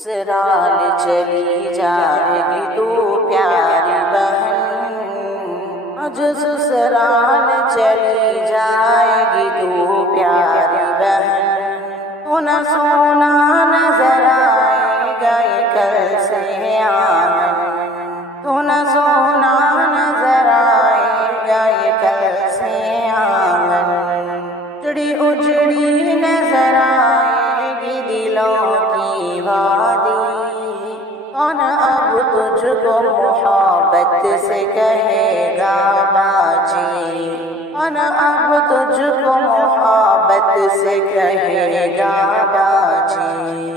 سسرال چلی جائے گی تو پیاری بہن، آج سسرال چلی جائے گی تو پیاری بہن، تو نہ سونا نظر آئے گا یہ کل سے آنگن، تو نہ سونا نظر آئے گا یہ کل سے آنگن، اجڑی اجڑی نظر آئے گی دلوں کی وادی، کون اب تجھ کو محبت سے کہے گا باجی، کون اب تجھ کو محبت سے کہے گا باجی،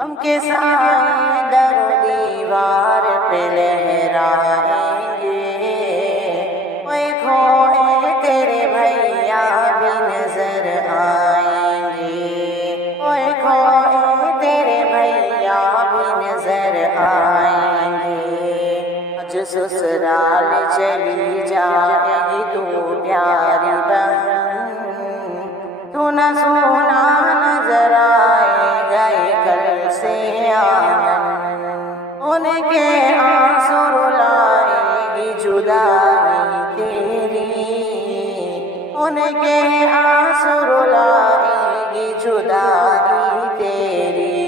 ہم کے سائے در و دیوار پہ لہرائیں گے، اوے کھوئے تیرے بھیا بھی نظر آئیں گے، اوے کھوئے تیرے بھیا بھی نظر آئیں گے، آج سسرال چلی جائے گی تو پیاری بہن، تو نہ سونا نظر آئے گا یہ کل سے آنگن، ان کے آنسو رلائے گی جدائی تیری، ان کے آنسو رلائے گی جدائی تیری،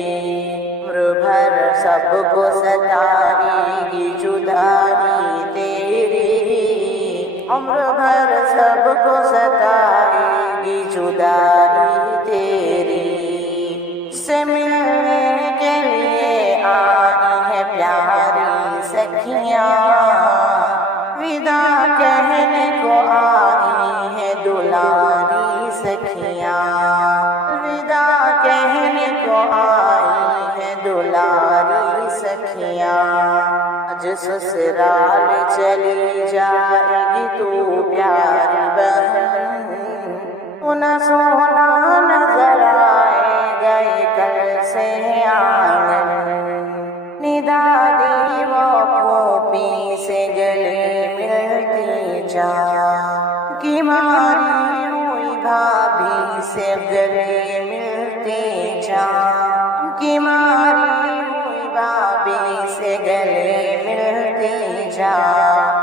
عمر بھر سب کو ستائے گی جدائی تیری، عمر بھر سب کو ستائے گی جدائی تیری، سے ملنے کے لیے آئی ہے پیاری سکھیاں، ودا کہنے کو آئی ہے دلاری سکھیاں، ودا کہنے کو آئی ہے دلاری سکھیاں، آج سسرال چلی جائے گی تو پیاری بہن، تو نہ سونا نظر آئے گا یہ کل سے آنگن، ندادی وہ پھوپھی سے گلے ملتی جا، کی ماری ہوئی بھابھی سے گلے ملتی جا، کی ماری ہوئی بھابھی سے گلے ملتی جا،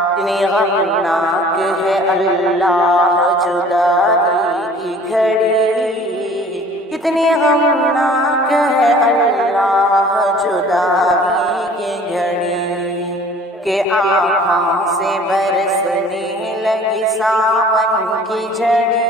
اتنی غمناک ہے اللہ جدائی کی گھڑی، اتنی غمناک ہے اللہ جدائی کی گھڑی، کہ آنکھوں سے برسنے لگی ساون کی جھڑی،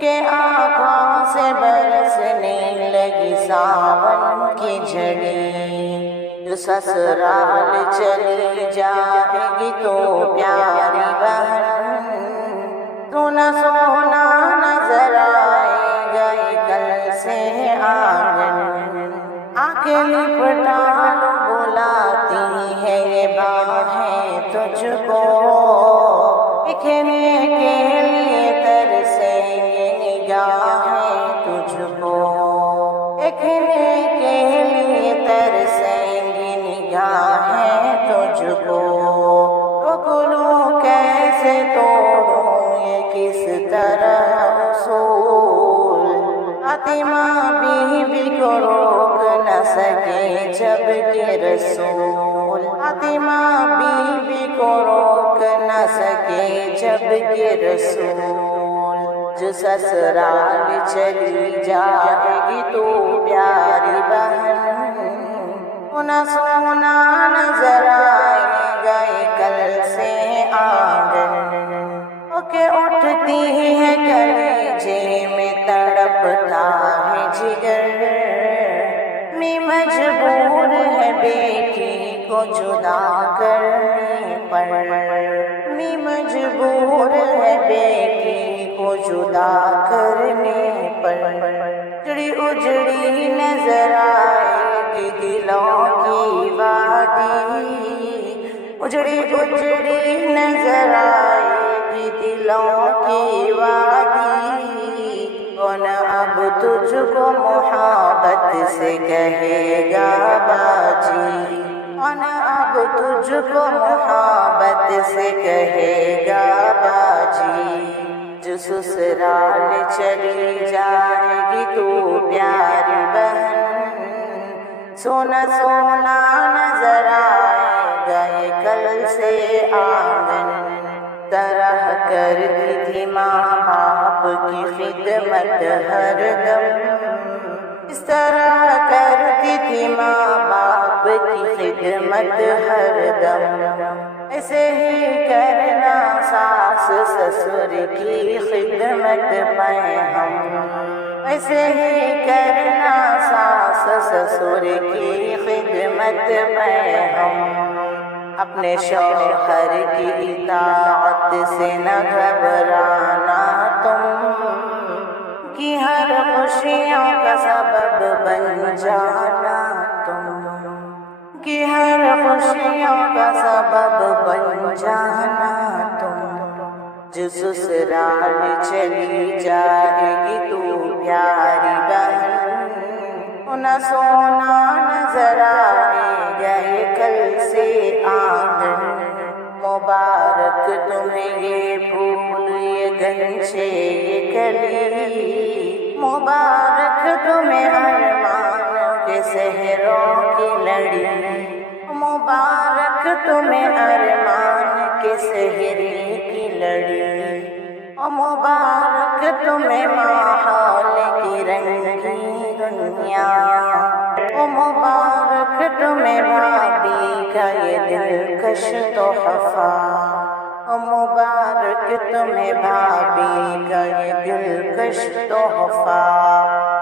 کہ آنکھوں سے برسنے لگی ساون کی جھڑی، جو سسرال چلی جائے گی تو پیاری بہن، تو نہ سونا نظر آئے گا یہ کل سے آنگن، آ کے لپٹا لو بلاتی ہے یہ باہیں تجھ کو، دیکھنے کے لیے ترسیں یہ نگاہیں تجھ کو، دیکھنے کے لیے ترسیں یہ نگاہیں تجھ کو، روک لوں کیسے توڑوں یہ کس طرح اصول، فاطمہ بی بی کو روک نہ سکے جب کہ رسول، فاطمہ بی بی کو روک نہ سکے جب کہ رسول، جو سسرال چلی جائے گی تو پیاری بہن، تو نہ سونا نظر آئے گا یہ کل سے آنگن، کہ اٹھتی ہے کلیجے میں تڑپتا ہے جگر، میں مجبور ہے بیٹی کو جدا کرنے پر، میں مجبور ہے بیٹی کو جدا کرنے پر، اجڑی اجڑی نظر آئے گی دلوں کی وادی، اجڑی اجڑی نظر آئے گی دلوں کی وادی، کون اب تجھ کو محبت سے کہے گا باجی، کون اب تجھ کو محبت سے کہے گا باجی، جو سسرال چلی جائے گی تو پیاری بہن، سونا سونا نظر آئے گا یہ کل سے آنگن، طرح کرتی تھی ماں باپ کی خدمت ہر دم، اس طرح کرتی تھی ماں باپ کی خدمت ہر دم، ایسے ہی کرنا ساس سسر کی خدمت پائیں ہم، ایسے ہی کرنا ساس سسر کی خدمت پائیں ہم، اپنے شوہر کی اطاعت سے نہ گھبرانا تم، کہ ہر خوشیوں کا سبب بن جانا تم، کہ ہر خوشیوں کا سبب بن جانا تم، جو سسرال چلی جائے گی تو پیاری بہن، نہ سونا نظر آئے گا یہ کل سے آنگن، مبارک تمہیں یہ پھول یہ گنچے یہ کلی، مبارک تمہیں ارمانوں کے صحروں کی لڑی، مبارک تمہیں ارمان کے صحرے کی لڑی، مبارک تمہیں ماحول کی رنگی دنیا، مبارک تمہیں بھابھی کا یہ دلکش تحفہ، مبارک تمہیں بھابھی کا یہ دلکش تحفہ،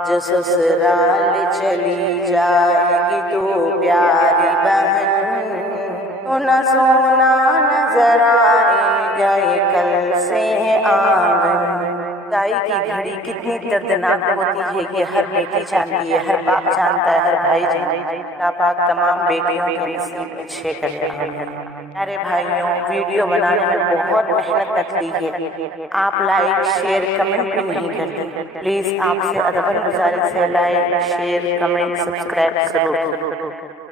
جو سسرال چلی جائے گی تو پیاری بہن، نہ سونا نظر آئے گا یہ کل سے آنگن۔ دائی کی گھڑی کتنی دردناک ہوتی ہے یہ ہر بیٹی جانتی ہے، ہر باپ جانتا ہے، ہر بھائی جانتا ہے۔ اللہ پاک تمام بیٹیوں کے نصیب اچھے کر رہے ہیں۔ میرے بھائیوں، ویڈیو بنانے میں بہت محنت لگتی ہے، آپ لائک شیئر کمنٹ بھی نہیں کرتے، پلیز آپ سے ادب گزارش ہے، لائک شیئر کمنٹ سبسکرائب ضرور۔